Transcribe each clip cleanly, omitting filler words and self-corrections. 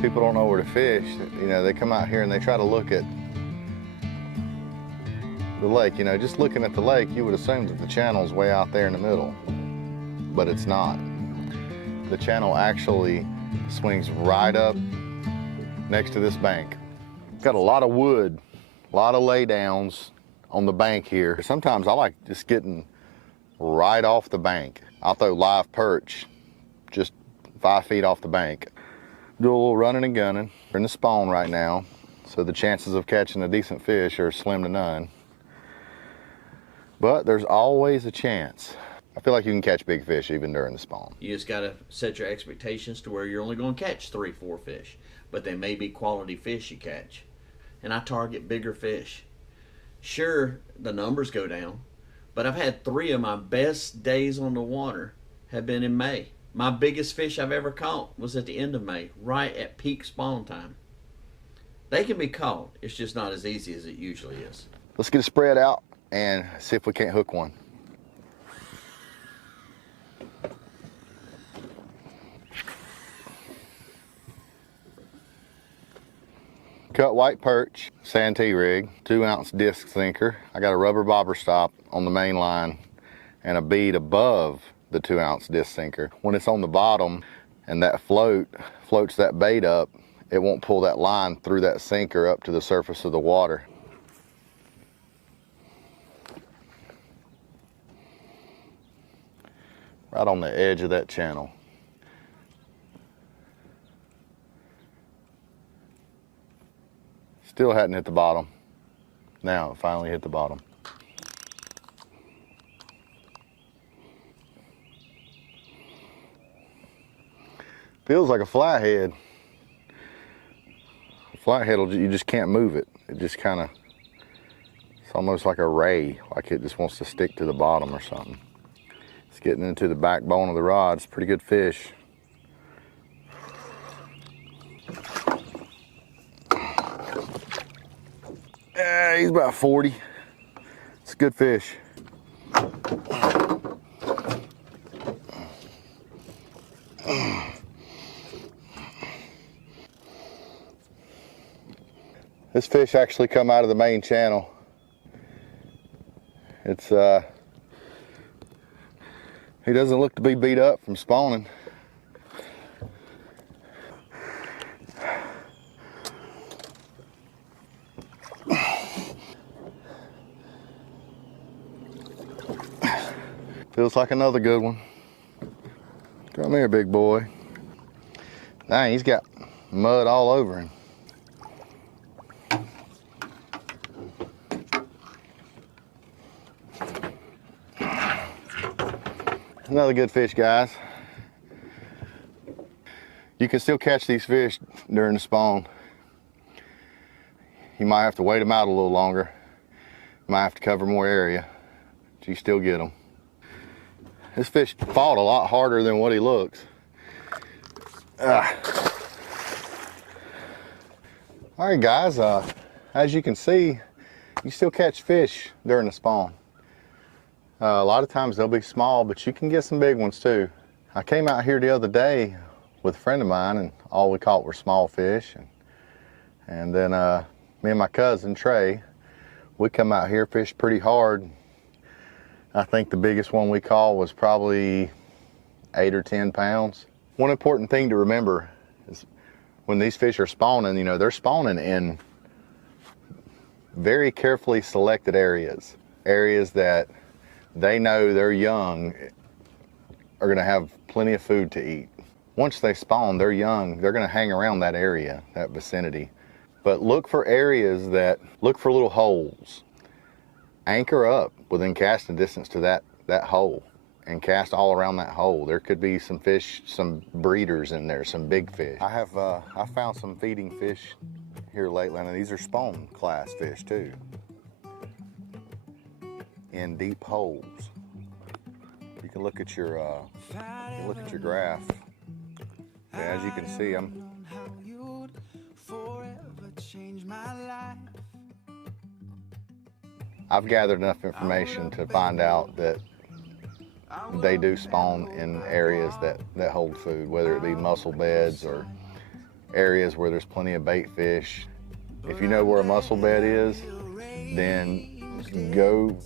People don't know where to fish. You know, they come out here and they try to look at the lake. You know, just looking at the lake, you would assume that the channel's way out there in the middle, but it's not. The channel actually swings right up next to this bank. Got a lot of wood, a lot of laydowns on the bank here. Sometimes I like just getting right off the bank. I'll throw live perch just 5 feet off the bank. Do a little running and gunning. We're in the spawn right now, so the chances of catching a decent fish are slim to none. But there's always a chance. I feel like you can catch big fish even during the spawn. You just got to set your expectations to where you're only going to catch 3, 4 fish, but they may be quality fish you catch. And I target bigger fish. Sure, the numbers go down, but I've had 3 of my best days on the water have been in May. My biggest fish I've ever caught was at the end of May, right at peak spawn time. They can be caught, it's just not as easy as it usually is. Let's get a spread out and see if we can't hook one. Cut white perch, Santee rig, 2-ounce disc sinker. I got a rubber bobber stop on the main line and a bead above the 2-ounce disc sinker. When it's on the bottom and that floats that bait up, it won't pull that line through that sinker up to the surface of the water. Right on the edge of that channel. Still hadn't hit the bottom. Now it finally hit the bottom. Feels like a flathead. A flathead, you just can't move it. It just kind of, it's almost like a ray, like it just wants to stick to the bottom or something. It's getting into the backbone of the rod. It's a pretty good fish. He's about 40. It's a good fish. This fish actually come out of the main channel. It's he doesn't look to be beat up from spawning. Feels like another good one. Come here, big boy. Dang, he's got mud all over him. Another good fish, guys. You can still catch these fish during the spawn. You might have to wait them out a little longer. You might have to cover more area, but you still get them. This fish fought a lot harder than what he looks. All right, guys, as you can see, you still catch fish during the spawn. A lot of times they'll be small, but you can get some big ones too. I came out here the other day with a friend of mine, and all we caught were small fish. And then me and my cousin, Trey, we come out here, fished pretty hard. I think the biggest one we caught was probably 8 or 10 pounds. One important thing to remember is when these fish are spawning, you know, they're spawning in very carefully selected areas. Areas that they know their young are gonna have plenty of food to eat. Once they spawn, they're young, they're gonna hang around that area, that vicinity. But look for areas look for little holes. Anchor up within casting distance to that hole and cast all around that hole. There could be some fish, some breeders in there, some big fish. I found some feeding fish here lately, and these are spawn class fish too, in deep holes. You can look at your graph. Yeah, as you can see, I've gathered enough information to find out that they do spawn in areas that hold food, whether it be mussel beds or areas where there's plenty of bait fish. If you know where a mussel bed is, then go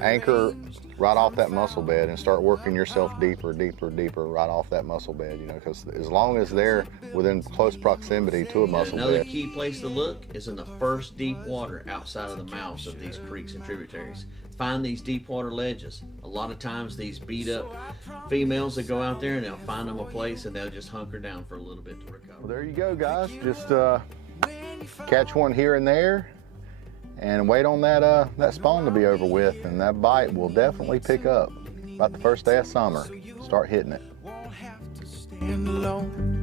anchor right off that mussel bed and start working yourself deeper, deeper, deeper right off that mussel bed, you know, because as long as they're within close proximity to a mussel Another bed. key place to look is in the first deep water outside of the mouths of these creeks and tributaries. Find these deep water ledges. A lot of times these beat up females that go out there and they'll find them a place and they'll just hunker down for a little bit to recover. Well, there you go, guys. Just catch one here and there and wait on that spawn to be over with, and that bite will definitely pick up. About the first day of summer, start hitting it. Won't have to stand alone.